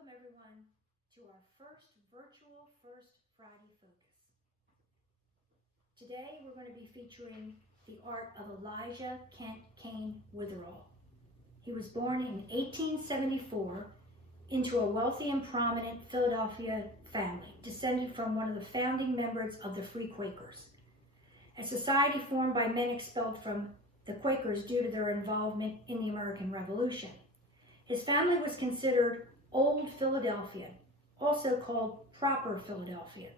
welcome everyone to our first virtual First Friday Focus. Today we're going to be featuring the art of Elisha Kane Wetherill. He was born in 1874 into a wealthy and prominent Philadelphia family, descended from one of the founding members of the Free Quakers, a society formed by men expelled from the Quakers due to their involvement in the American Revolution. His family was considered Old Philadelphia, also called Proper Philadelphia,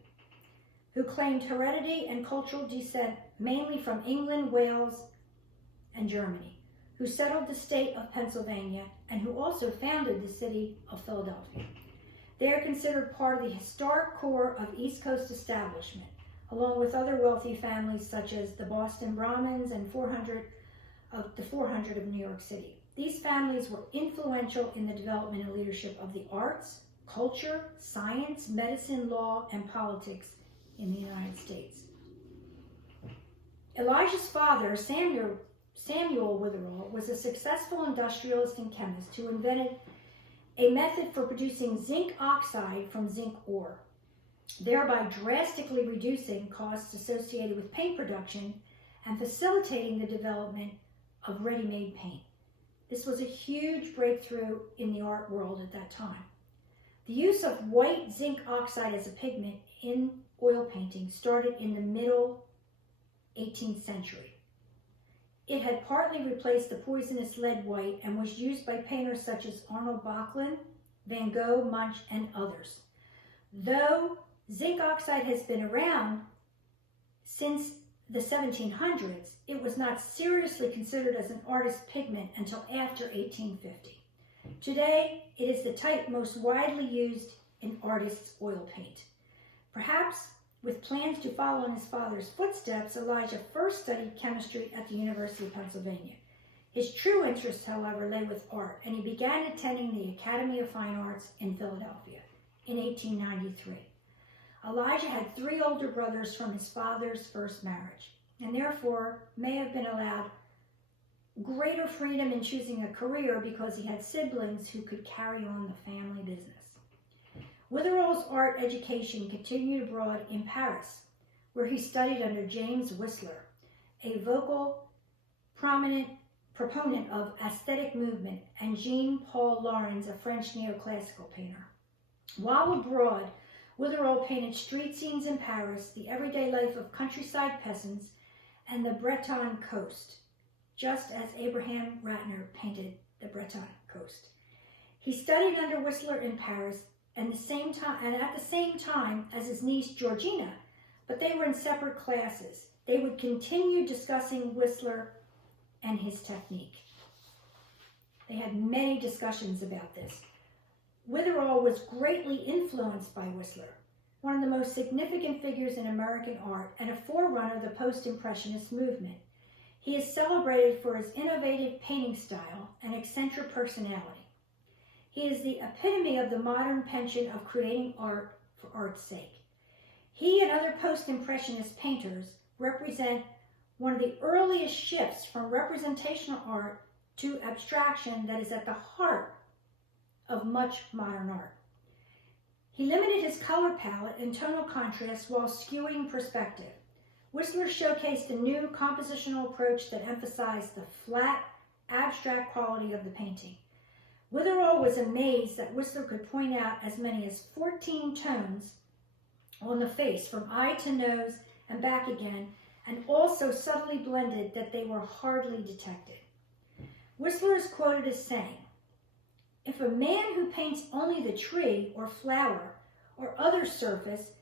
who claimed heredity and cultural descent mainly from England, Wales, and Germany, who settled the state of Pennsylvania, and who also founded the city of Philadelphia. They are considered part of the historic core of East Coast establishment, along with other wealthy families such as the Boston Brahmins and the 400 of New York City. These families were influential in the development and leadership of the arts, culture, science, medicine, law, and politics in the United States. Elisha's father, Samuel Wetherill, was a successful industrialist and chemist who invented a method for producing zinc oxide from zinc ore, thereby drastically reducing costs associated with paint production and facilitating the development of ready-made paint. This was a huge breakthrough in the art world at that time. The use of white zinc oxide as a pigment in oil painting started in the middle 18th century. It had partly replaced the poisonous lead white and was used by painters such as Arnold Böcklin, Van Gogh, Munch, and others. Though zinc oxide has been around since the 1700s, it was not seriously considered as an artist's pigment until after 1850. Today, it is the type most widely used in artists' oil paint. Perhaps with plans to follow in his father's footsteps, Elisha first studied chemistry at the University of Pennsylvania. His true interest, however, lay with art, and he began attending the Academy of Fine Arts in Philadelphia in 1893. Elisha had 3 older brothers from his father's first marriage, and therefore may have been allowed greater freedom in choosing a career because he had siblings who could carry on the family business. Wetherill's art education continued abroad in Paris, where he studied under James Whistler, a vocal proponent of aesthetic movement, and Jean-Paul Laurens, a French neoclassical painter. While abroad, Wetherill painted street scenes in Paris, the everyday life of countryside peasants, and the Breton coast, just as Abraham Rattner painted the Breton coast. He studied under Whistler in Paris at the same time as his niece Georgina, but they were in separate classes. They would continue discussing Whistler and his technique. They had many discussions about this. Wetherill was greatly influenced by Whistler, one of the most significant figures in American art and a forerunner of the post-impressionist movement. He is celebrated for his innovative painting style and eccentric personality. He is the epitome of the modern penchant of creating art for art's sake. He and other post-impressionist painters represent one of the earliest shifts from representational art to abstraction that is at the heart of much modern art. He limited his color palette and tonal contrast while skewing perspective. Whistler showcased a new compositional approach that emphasized the flat, abstract quality of the painting. Wetherill was amazed that Whistler could point out as many as 14 tones on the face, from eye to nose and back again, and also subtly blended that they were hardly detected. Whistler is quoted as saying, "If a man who paints only the tree or flower or other surface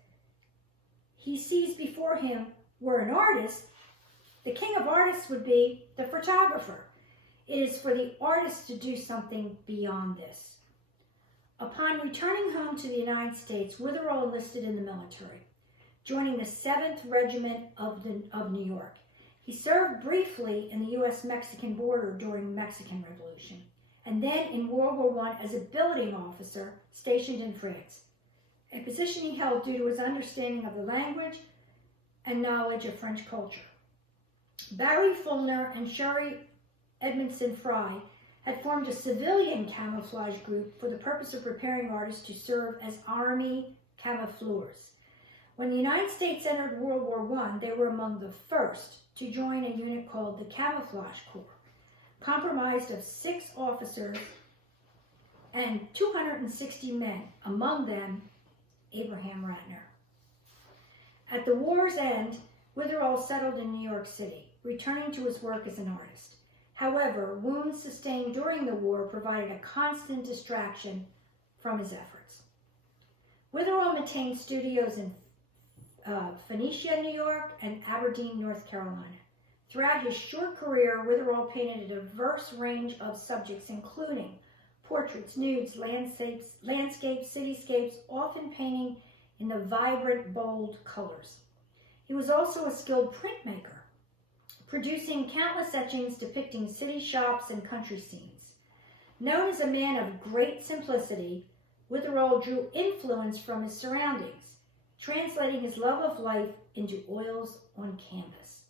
he sees before him were an artist, the king of artists would be the photographer. It is for the artist to do something beyond this." Upon returning home to the United States, Wetherill enlisted in the military, joining the 7th Regiment of New York. He served briefly in the U.S.-Mexican border during the Mexican Revolution, and then in World War I as a billeting officer stationed in France, a position he held due to his understanding of the language and knowledge of French culture. Barry Fulner and Sherry Edmondson Fry had formed a civilian camouflage group for the purpose of preparing artists to serve as Army camoufleurs. When the United States entered World War I, they were among the first to join a unit called the Camouflage Corps, comprised of 6 officers and 260 men, among them Abraham Rattner. At the war's end, Wetherill settled in New York City, returning to his work as an artist. However, wounds sustained during the war provided a constant distraction from his efforts. Wetherill maintained studios in Phoenicia, New York, and Aberdeen, North Carolina. Throughout his short career, Wetherill painted a diverse range of subjects, including portraits, nudes, landscapes, cityscapes, often painting in the vibrant, bold colors. He was also a skilled printmaker, producing countless etchings depicting city shops and country scenes. Known as a man of great simplicity, Wetherill drew influence from his surroundings, translating his love of life into oils on canvas.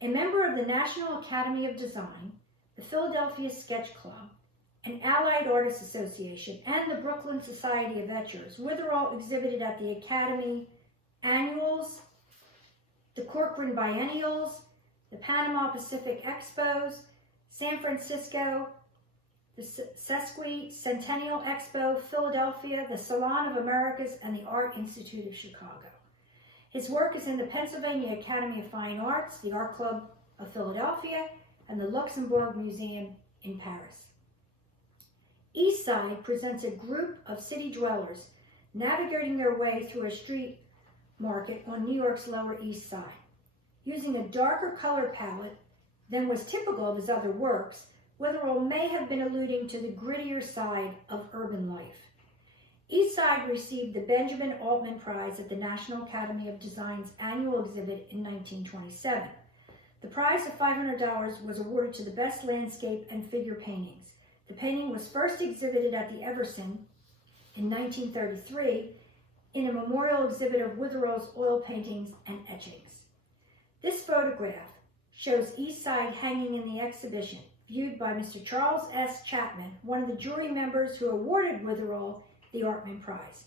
A member of the National Academy of Design, the Philadelphia Sketch Club, an Allied Artists Association, and the Brooklyn Society of Etchers, Wetherill exhibited at the Academy Annuals, the Corcoran Biennials, the Panama Pacific Expos, San Francisco, the Sesquicentennial Expo, Philadelphia, the Salon of Americas, and the Art Institute of Chicago. His work is in the Pennsylvania Academy of Fine Arts, the Art Club of Philadelphia, and the Luxembourg Museum in Paris. East Side presents a group of city dwellers navigating their way through a street market on New York's Lower East Side. Using a darker color palette than was typical of his other works, Wetherill may have been alluding to the grittier side of urban life. East Side received the Benjamin Altman Prize at the National Academy of Design's annual exhibit in 1927. The prize of $500 was awarded to the best landscape and figure paintings. The painting was first exhibited at the Everson in 1933 in a memorial exhibit of Wetherill's oil paintings and etchings. This photograph shows East Side hanging in the exhibition, viewed by Mr. Charles S. Chapman, one of the jury members who awarded Wetherill the Altman Prize.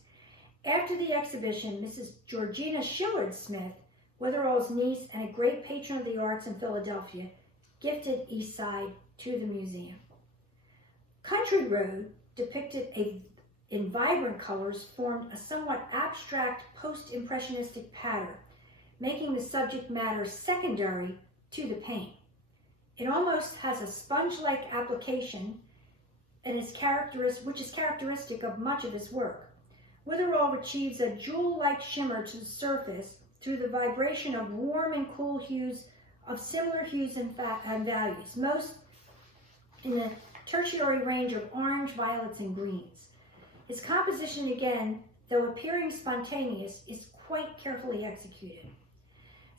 After the exhibition, Mrs. Georgina Shillard Smith, Wetherill's niece and a great patron of the arts in Philadelphia, gifted East Side to the museum. Country Road, depicted in vibrant colors, formed a somewhat abstract post-impressionistic pattern, making the subject matter secondary to the paint. It almost has a sponge-like application and which is characteristic of much of his work. Wetherill achieves a jewel-like shimmer to the surface through the vibration of warm and cool hues of similar hues and values, most in the tertiary range of orange, violets, and greens. His composition, again, though appearing spontaneous, is quite carefully executed.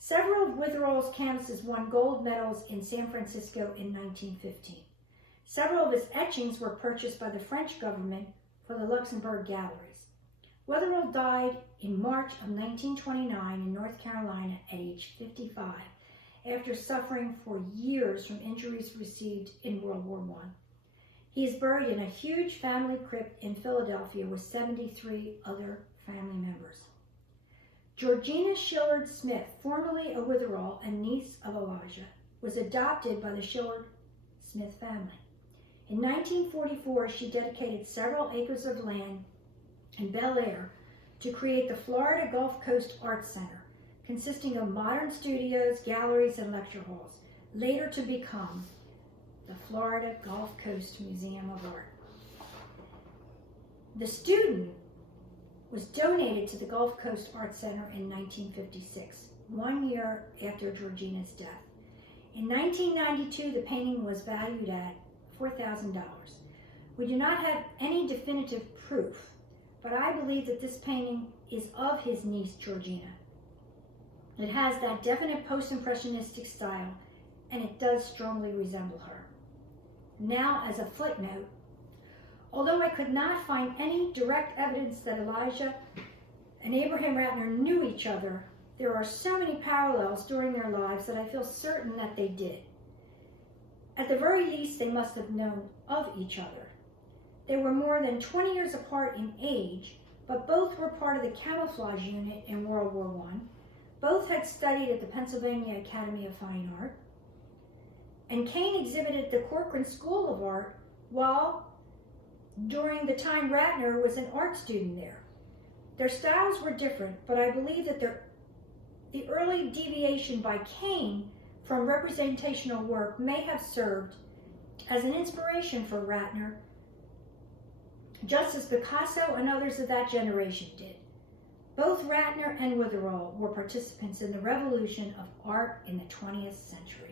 Several of Wetherill's canvases won gold medals in San Francisco in 1915. Several of his etchings were purchased by the French government for the Luxembourg galleries. Wetherill died in March of 1929 in North Carolina at age 55, after suffering for years from injuries received in World War I. He is buried in a huge family crypt in Philadelphia with 73 other family members. Georgina Shillard Smith, formerly a Wetherill and niece of Elisha, was adopted by the Shillard Smith family. In 1944, she dedicated several acres of land in Bel Air to create the Florida Gulf Coast Arts Center, consisting of modern studios, galleries, and lecture halls, later to become the Florida Gulf Coast Museum of Art. The student was donated to the Gulf Coast Art Center in 1956, 1 year after Georgina's death. In 1992, the painting was valued at $4,000. We do not have any definitive proof, but I believe that this painting is of his niece, Georgina. It has that definite post-impressionistic style, and it does strongly resemble her. Now, as a footnote, although I could not find any direct evidence that Elisha and Abraham Rattner knew each other, there are so many parallels during their lives that I feel certain that they did. At the very least, they must have known of each other. They were more than 20 years apart in age, but both were part of the camouflage unit in World War I. Both had studied at the Pennsylvania Academy of Fine Art, and Kane exhibited at the Corcoran School of Art while during the time Rattner was an art student there. Their styles were different, but I believe that the early deviation by Kane from representational work may have served as an inspiration for Rattner, just as Picasso and others of that generation did. Both Rattner and Wetherill were participants in the revolution of art in the 20th century.